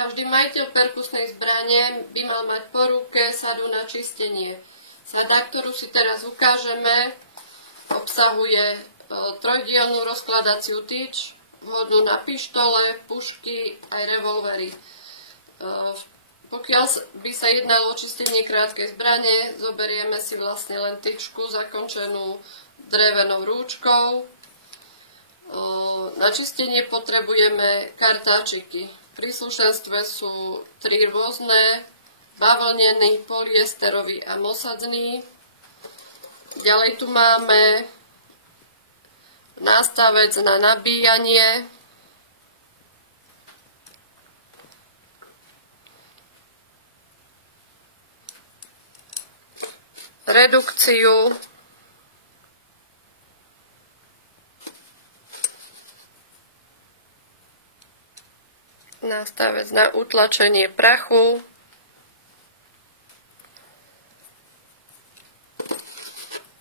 Každý majiteľ perkusnej zbrane by mal mať po ruke sadu na čistenie. Sada, ktorú si teraz ukážeme, obsahuje trojdielnú rozkladaciu tyč, vhodnú na pištole, pušky aj revolvery. Pokiaľ by sa jednalo o čistenie krátkej zbrane, zoberieme si vlastne len tyčku zakončenú drevenou rúčkou. Na čistenie potrebujeme kartáčiky. V príslušenstve sú 3 rôzne: bavlnený, polyesterový a mosadný. Ďalej tu máme nástavec na nabíjanie, redukciu, nástavec na utlačenie prachu,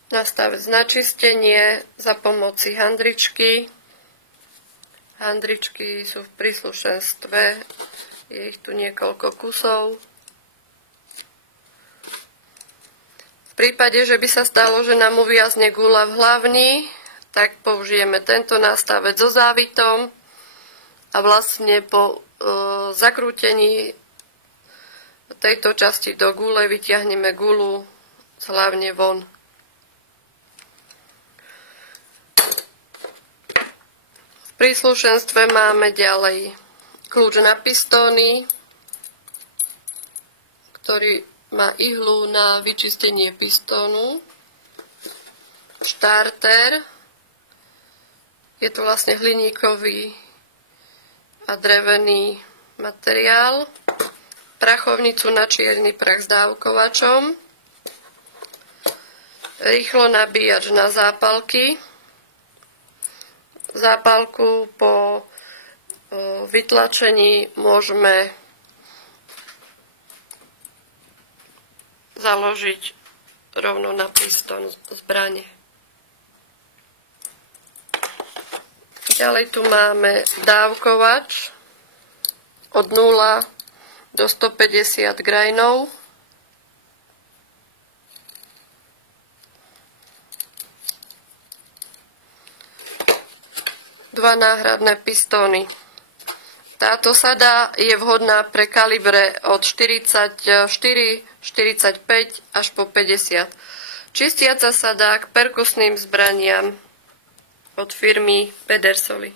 nástavec na čistenie za pomoci handričky. Handričky sú v príslušenstve, je ich tu niekoľko kusov. V prípade, že by sa stalo, že nám uviazne guľa v hlavni, tak použijeme tento nástavec so závitom a vlastne po zakrútení tejto časti do gule vyťahneme guľu z hlavne von. V príslušenstve máme ďalej kľúč na pistóny, ktorý má ihlu na vyčistenie pistónu, štarter, je to vlastne hliníkový a drevený materiál, prachovnicu na čierny prach s dávkovačom, rýchlo nabíjač na zápalky. Zápalku po vytlačení môžeme založiť rovno na pistón zbrane. Ďalej tu máme dávkovač od 0 do 150 grajnov. Dva náhradné pistóny. Táto sada je vhodná pre kalibre od 44, 45 až po 50. Čistiaca sada k perkusným zbraniam od firmy Pedersoli.